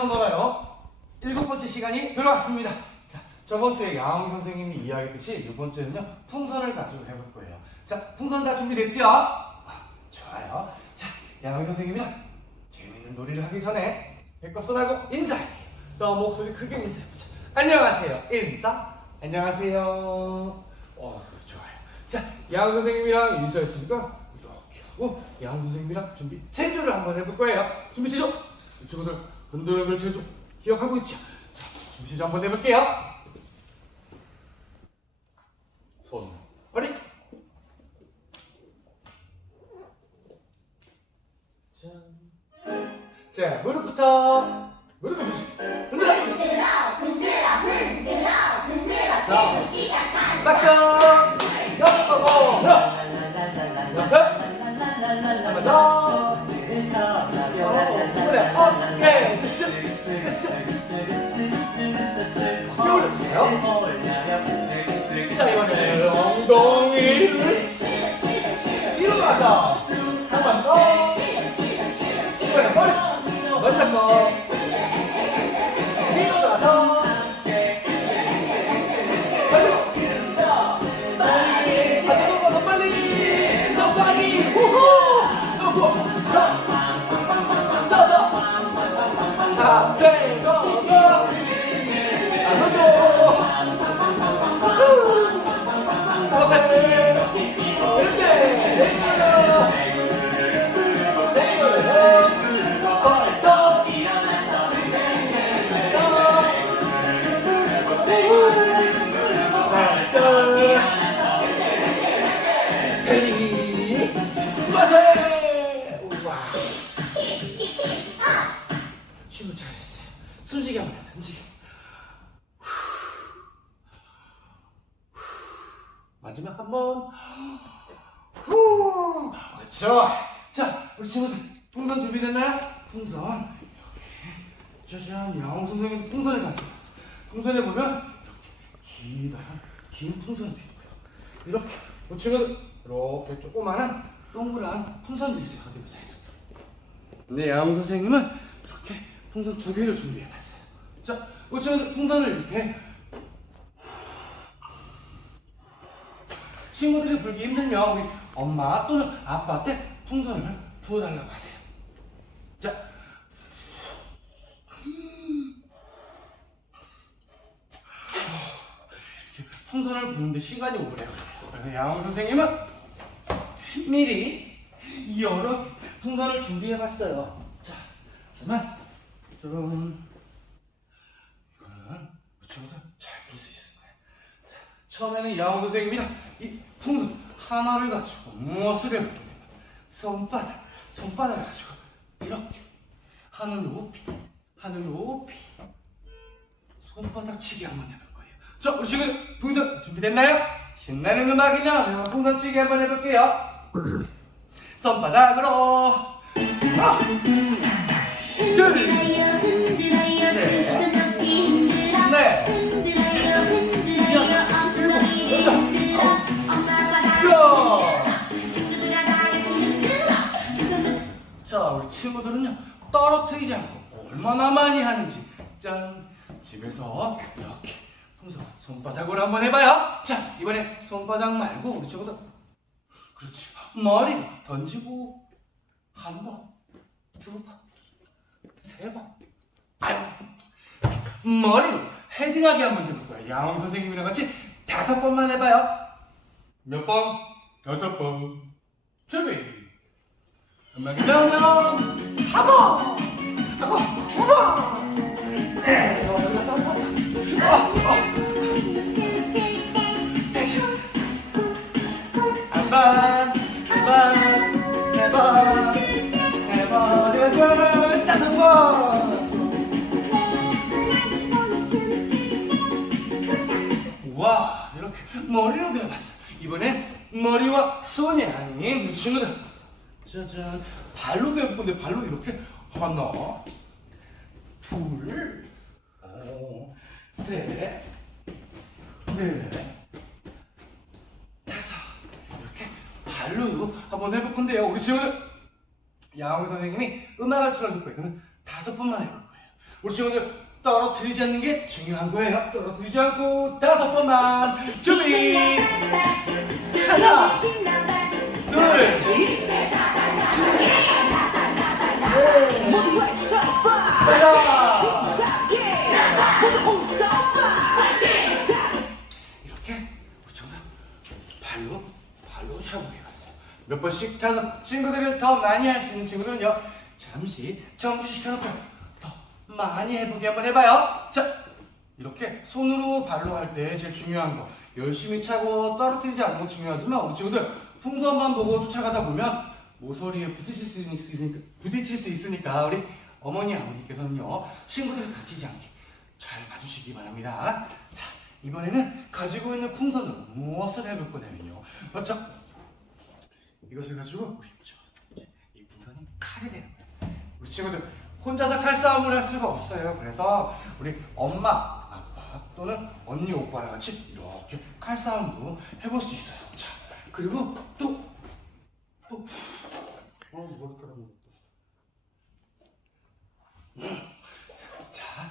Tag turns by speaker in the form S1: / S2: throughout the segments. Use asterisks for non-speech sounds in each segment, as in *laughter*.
S1: 여기서 놀아요. 일곱 번째 시간이 들어왔습니다. 자, 저번 주에 야옹 선생님이 이야기했듯이 이번 주에는요, 풍선을 가지고 해볼 거예요. 자, 풍선 다 준비됐죠? 아, 좋아요. 자, 야옹 선생님이랑 재밌는 놀이를 하기 전에 배꼽선하고 인사할게요. 자, 목소리 크게 인사해보자. 안녕하세요. 인사. 안녕하세요. 어, 좋아요. 자, 야옹 선생님이랑 인사했으니까 이렇게 하고 야옹 선생님이랑 준비 제조를 한번 해볼 거예요. 준비 제조. 이 친구들 흔들흔들 제조 기억하고 있죠? 자, 제조 한번 해볼게요. 손, 허리. 짠. 자, 무릎부터 무릎을 보시. 흔들어.
S2: 흔들어 흔들어 흔들어 흔들어
S1: 자.
S2: 시작한
S1: 박수. 옆으로. 하나. 옆에. 한번 더. 머 마지막 한 번. 후. 좋아. 자, 우리 친구들 풍선 준비됐나요? 풍선 이렇게 짜잔. 야옹 선생님 풍선을 가지고 왔어. 풍선에 보면 이렇게 기다란 긴 풍선도 있고요. 이렇게 우리 친구들 이렇게 조그마한 동그란 풍선도 있어요. 어디 보자. 근데 야옹 선생님은 이렇게 풍선 두 개를 준비해봤어요. 자, 우리 친구들 풍선을 이렇게 친구들이 불기 힘들면 우리 엄마 또는 아빠한테 풍선을 부어달라고 하세요. 자. 풍선을 부는데 시간이 오래 걸려요. 그래서 양호 선생님은 미리 여러 풍선을 준비해봤어요. 자, 하지만 좀 이거는 친구들 잘불수 있을 거예요. 처음에는 야옹 선생님이랑 이 풍선 하나를 가지고 무엇을 해볼까? 손바닥, 손바닥을 가지고 이렇게 하늘 높이, 하늘 높이 손바닥 치기 한번 해볼 거예요. 자, 우리 지금 풍선 준비됐나요? 신나는 음악이 나오면 풍선 치기 한번 해볼게요. *clears throat* 손바닥으로 하나, 둘, 친구들은요, 떨어뜨리지 않고 얼마나 많이 하는지, 짠! 집에서 이렇게 풍선 손바닥으로 한번 해봐요. 자, 이번에 손바닥 말고 우리 친구들, 그렇지. 머리를 던지고, 한 번, 두 번, 세 번, 아유, 머리로 헤딩하게 한번 해볼 거야. 야옹 선생님이랑 같이 다섯 번만 해봐요. 몇 번? 다섯 번. 준비. 나오면 한 번, 한 번, 두 번, 네, 여기서 한 번, 어, 어, 다시 한 번, 한 번, 세 번, 세 번, 여덟, 다섯 번. 와, 이렇게 머리로 되어봤어. 이번엔 머리와 손이 아닌 친구들. 짜잔, 발로 되어볼 건데 발로 이렇게 하나, 둘, 어, 셋, 넷, 다섯. 이렇게 발로 한번 해볼 건데요. 우리 친구들. 야옹 선생님이 음악을 틀어줄 거예요. 그러면 다섯 번만 해볼 거예요. 우리 친구들 떨어뜨리지 않는 게 중요한 거예요. 떨어뜨리지 않고 다섯 번만 준비. 하나, 둘, 이렇게 친구들 발로 발로 차보게 해봤어요. 몇 번씩 타서 친구들이 더 많이 할 수 있는 친구들은요 잠시 정지시켜놓고 더 많이 해보게 한번 해봐요. 자 이렇게 손으로 발로 할 때 제일 중요한 거 열심히 차고 떨어뜨리지 않는 건 중요하지만 우리 친구들 풍선만 보고 쫓아가다 보면 모서리에 부딪힐 수 있으니까, 부딪힐 수 있으니까 우리 어머니 아버님께서는요 친구들이 다치지 않게 잘 봐주시기 바랍니다. 자 이번에는 가지고 있는 풍선으로 무엇을 해볼 거냐면요. 바짝 이것을 가지고 친구들, 이 풍선이 칼이 거예요. 우리 친구들 혼자서 칼싸움을 할 수가 없어요. 그래서 우리 엄마, 아빠 또는 언니, 오빠랑 같이 이렇게 칼싸움도 해볼 수 있어요. 자 그리고 또 또. 어, 머리카락 음. 자,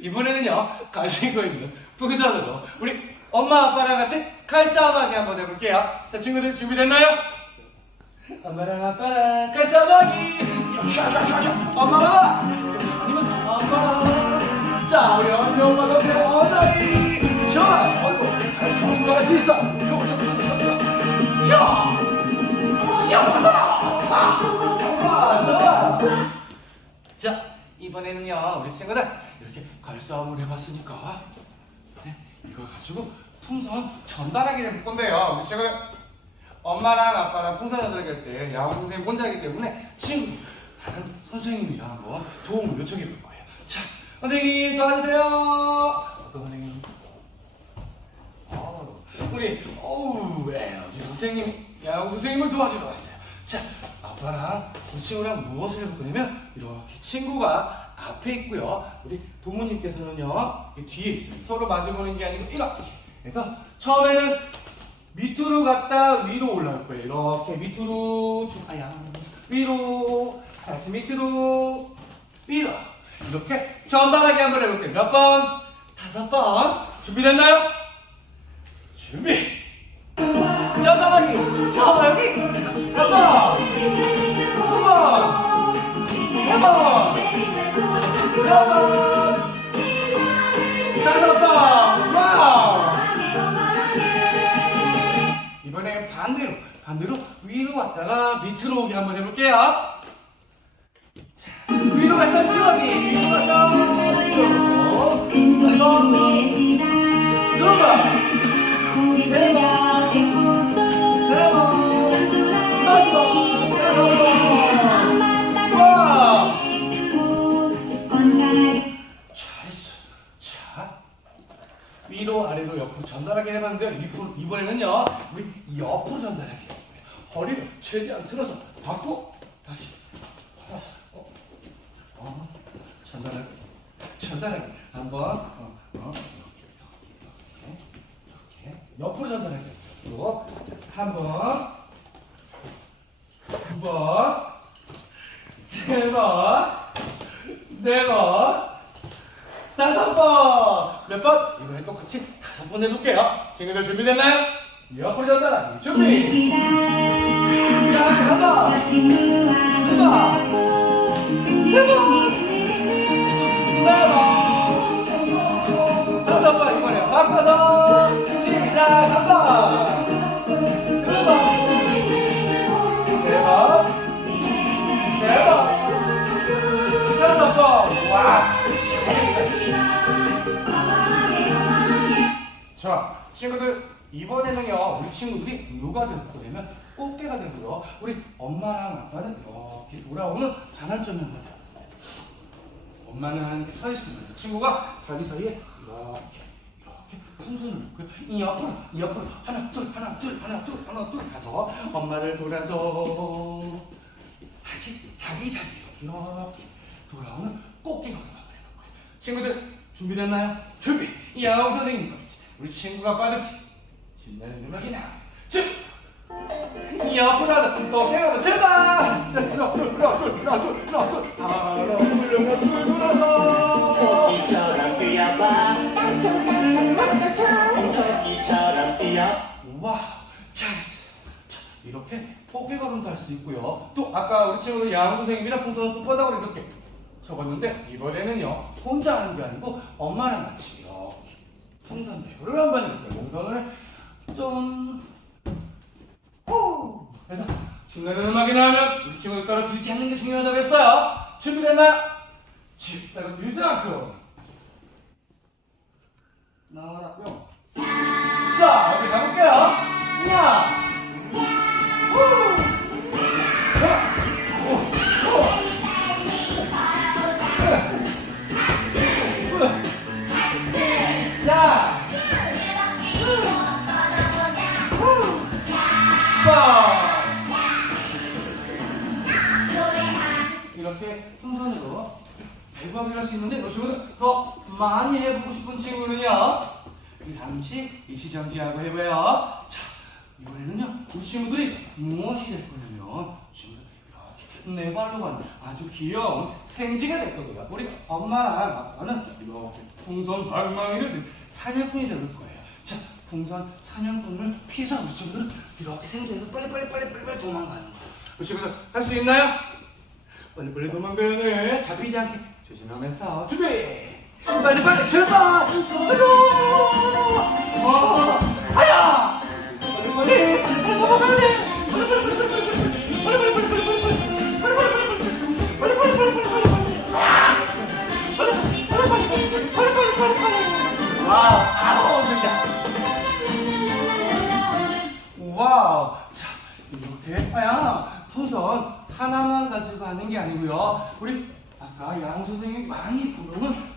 S1: 이번에는요, 가지고 있는 풍선으로 우리 엄마, 아빠랑 같이 칼싸움하기 한번 해볼게요. 자, 친구들 준비됐나요? 엄마랑 아빠랑 칼싸움하기! 엄마가! 아니면 아빠랑! 자, 우리 언니, 오빠가 우리 어머니! 좋아! 어이구, 칼싸움 할수 있어! 좋아, 좋아, 좋아, 좋아! 야! 자, 이번에는요, 우리 친구들 이렇게 칼싸움을 해봤으니까 네, 이걸 가지고 풍선 전달하기를 해볼 건데요. 우리 친구들 엄마랑 아빠랑 풍선 전달하기 할때 야구 선생님 혼자이기 때문에 친구 다른 선생님이랑 한번 도움을 요청해 볼 거예요. 자, 선생님 도와주세요. 어떤 선생님? 어, 우리 어우 에너지 선생님 야구 선생님을 도와주러 왔어요. 자, 아빠랑 우리 친구랑 무엇을 해볼 거냐면 이렇게 친구가 앞에 있고요. 우리 부모님께서는요 이렇게 뒤에 있어요. 서로 마주보는 게 아니고 이렇게. 그래서 처음에는 밑으로 갔다 위로 올라올 거예요. 이렇게 밑으로 쭉 아야 위로 다시 밑으로 위로 이렇게 전달하기 한번 해볼게요. 몇 번? 다섯 번. 준비됐나요? 준비. 전달하기. 전달하기. 한 번. 두 번. 세 번. 네 번. 다섯 번. 와우. 이번에 반대로 반대로 위로 갔다가 밑으로 오기 한번 해볼게요. 자, 위로 갔다 오기 위로 갔다 밑으로 한번 두번 잘했어. 위로 아래로 옆으로 전달하게 해봤는데요. 이번- 이번에는요 우리 옆으로 전달하게. 허리를 최대한 틀어서 받고 다시 받아서 어, 어 전달하게 전달하게 한번 어, 어, 이렇게 이렇게 이렇게 옆으로 전달하게 또 한번 두 번, 세 번, 네 번, 다섯 번! 몇 번? 이번에 똑같이 다섯 번 해볼게요. 친구들 준비됐나요? 옆으로 전달하기 준비! 자, 한 번! 두 자, 친구들 이번에는요 우리 친구들이 누가 될 거냐면 꽃게가 되고요. 우리 엄마랑 아빠는 이렇게 돌아오는 반환점이 한번 돼요. 엄마는 이렇게 서 있으면 친구가 자기 사이에 이렇게 풍선을 놓고요. 이 옆으로 이 옆으로 하나 둘 하나 둘 하나 둘 하나 둘 가서 엄마를 돌아서 다시 자기 자리로 이렇게 돌아오는 꽃게가 해볼 거예요. 친구들 준비됐나요? 준비! 야옹 선생님 우리 친구가 빠르지 신나는 음악이 나 준비! 옆으로 하나 둘 돌아서
S3: 토끼처럼 뛰어봐
S2: 깡총깡총 깡총
S3: 토끼처럼 뛰어
S1: 와 잘했어 자 이렇게 어깨 걸음도 할 수 있고요. 또 아까 우리 친구 야구 선생님이랑 풍선 손바닥으로 이렇게 적었는데 이번에는요 혼자 하는 게 아니고 엄마랑 같이 풍선 배우를 한번 이렇게 동선을 좀 호! 그래서 신나는 음악이 나오면 우리 친구들 떨어뜨리지 않는 게 중요하다고 했어요 준비됐나요? 집 떨어뜨리지 않고 나와라 뿅 자, 여기 가볼게요. 야! 네 발로 가는 아주 귀여운 생쥐가 될 거고요 우리 엄마랑 아빠는 이렇게 풍선 방망이를 든 사냥꾼이 될 거예요 자 풍선 사냥꾼을 피해서 우리 친구들은 이렇게 생쥐에서 빨리빨리 빨리빨리 빨리 도망가는 거예요 우리 친구들 할 수 있나요? 빨리빨리 도망가야 돼. 잡히지 않게 조심하면서 준비. 빨리빨리 출발. 어, 아야. 빨리빨리 빨리 빨리 도망가야 돼. 빨리빨리 빨리 빨리 풍선 하나만 가지고 하는 게 아니고요. 우리 아까 양 선생님이 많이 부르는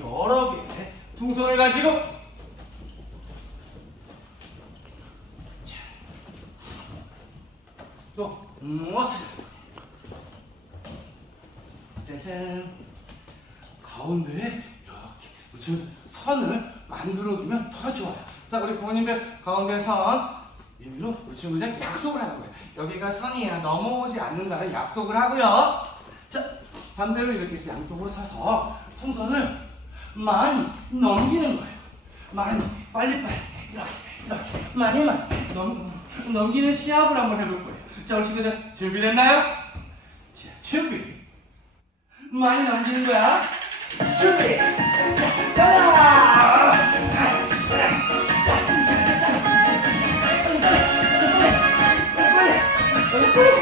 S1: 여러 개의 풍선을 가지고. 자, 또 무엇을? 짜잔. 가운데에 이렇게 무슨 선을 만들어주면 더 좋아요. 자, 우리 부모님들 가운데 선 일로 우리 친구들 약속을 하는 거예요. 여기가 선이야 넘어오지 않는다는 약속을 하고요. 자, 반대로 이렇게 해서 양쪽으로 서서 풍선을 많이 넘기는 거예요. 많이 빨리빨리 이렇게 이렇게 많이 많이 넘, 넘기는 시합을 한번 해볼 거예요. 자, 우리 친구들 준비됐나요? 자, 준비. 많이 넘기는 거야. 준비. 자,
S3: 주세
S1: Thank you.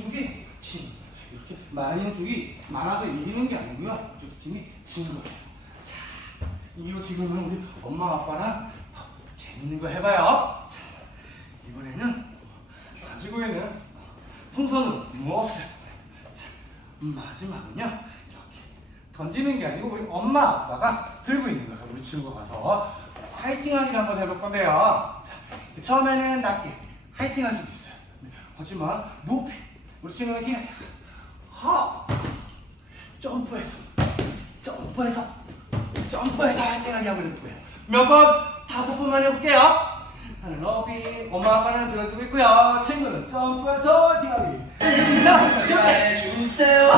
S1: 넘기는 쪽이 진. 이렇게 넘기는 쪽이 많아서 이기는 게 아니고요. 이쪽 팀이 지는 거예요. 자, 이거 지금은 우리 엄마 아빠랑 더 재밌는 거 해봐요. 자, 이번에는 가지고 있는 풍선으로 무엇을? 자, 마지막은요. 이렇게 던지는 게 아니고 우리 엄마 아빠가 들고 있는 거예요. 우리 친구가 가서 화이팅하기를 한번 해볼 건데요. 자, 처음에는 낮게 화이팅할 수도 있어요. 하지만 높이 우리 친구는 이렇게 하 점프해서 점프해서 점프해서 화이팅하게 하고 있고요. 몇 번? 다섯 번만 해볼게요. 하늘 높이 엄마 아빠는 들어주고 있고요. 친구는 점프해서 준비.
S3: 해주세요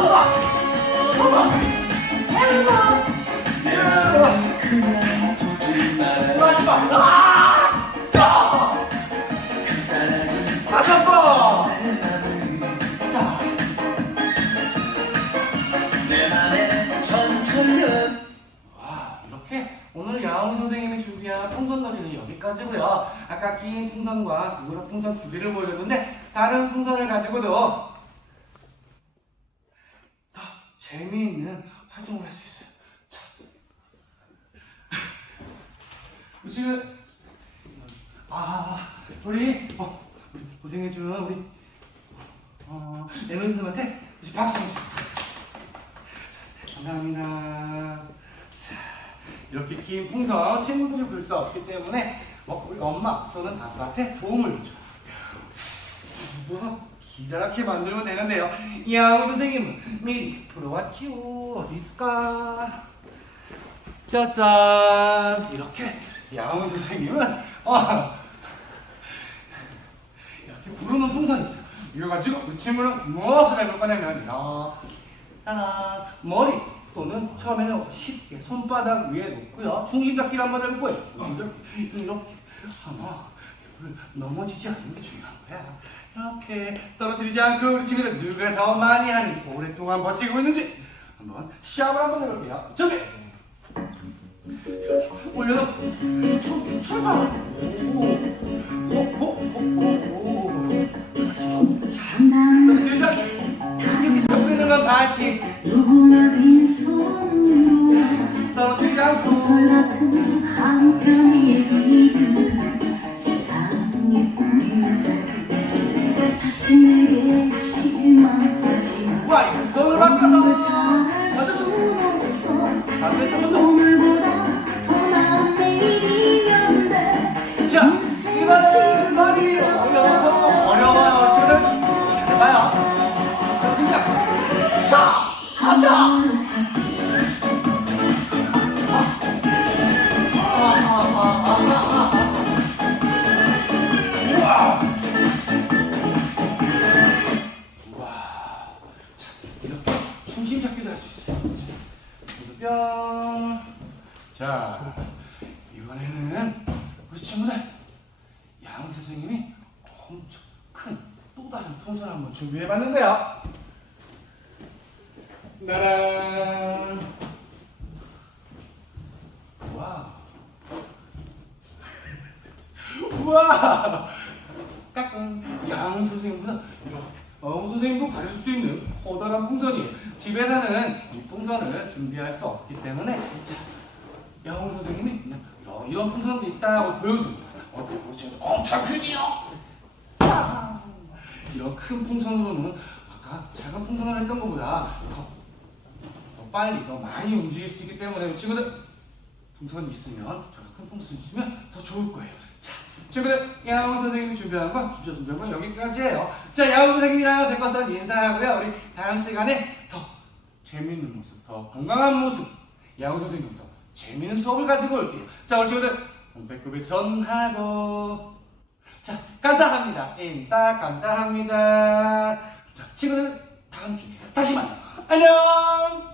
S1: 선생님이 준비한 풍선 놀이는 여기까지고요. 아까 긴 풍선과 누구라 풍선 두 개를 보여줬는데 다른 풍선을 가지고도 더 재미있는 활동을 할 수 있어요. 자, *laughs* 지금 아 우리 어 고생해준 우리 어 선생님한테 이제 박수. 감사합니다. 자 이렇게 긴 풍선 친구들이 불 수 없기 때문에 어, 우리 엄마 또는 아빠한테 도움을 줘. 모서 기다랗게 만들면 되는데요. 야우 선생님은 미리 불어왔지요. 어디 있을까? 짜잔 이렇게 야옹 선생님은 어, 이렇게 부르는 풍선이 있어요 이거 가지고 이 친구는 무엇을 해볼 거냐면 야, 따란 머리 또는 처음에는 쉽게 손바닥 위에 놓고요. 중심잡기를 한번 해볼 거예요 중심잡기 이렇게. 하나 둘 넘어지지 않는 게 중요한 거야. 이렇게 떨어뜨리지 않고 우리 친구들 누가 더 많이 하는지 오랫동안 버티고 있는지 한번 시합을 한번 해볼게요. 준비! 올려놓고. 출, 출발 오오오오오
S2: 한다는
S1: 들자 이렇게 잡히는 건 봤지.
S2: 누구나 빈손으로
S1: 않고
S2: 소설 같은 한 편의 길을 세상에 뿌리면서 자신에게
S1: 와 이거 손을 바꿔서.
S2: 잘할 순 없어.
S1: 반대 손도 풍선을 한번 준비해 봤는데요. 나란. 와. *laughs* 우와. 까꿍. 양 선생님보다 이렇게 어 선생님도 가질 수 있는 커다란 풍선이에요. 집에서는 이 풍선을 준비할 수 없기 때문에 자, 양 선생님이 그냥 이런, 풍선도 있다고 보여줍니다. 어때 보시면 엄청 크지요? 이런 큰 풍선으로는 아까 작은 풍선을 했던 것보다 더, 더 빨리 더 많이 움직일 수 있기 때문에 친구들 풍선이 있으면 저런 큰 풍선이 있으면 더 좋을 거예요. 자, 친구들 야구 선생님이 준비한 거 진짜 준비한 건 여기까지예요. 자, 야구 선생님이랑 백과선 인사하고요. 우리 다음 시간에 더 재밌는 모습, 더 건강한 모습, 야구 선생님부터 재밌는 수업을 가지고 올게요. 자, 우리 친구들 배꼽에 선하고 자, 감사합니다. 인사 감사합니다. 자, 친구들 다음 주에 다시 만나. 안녕.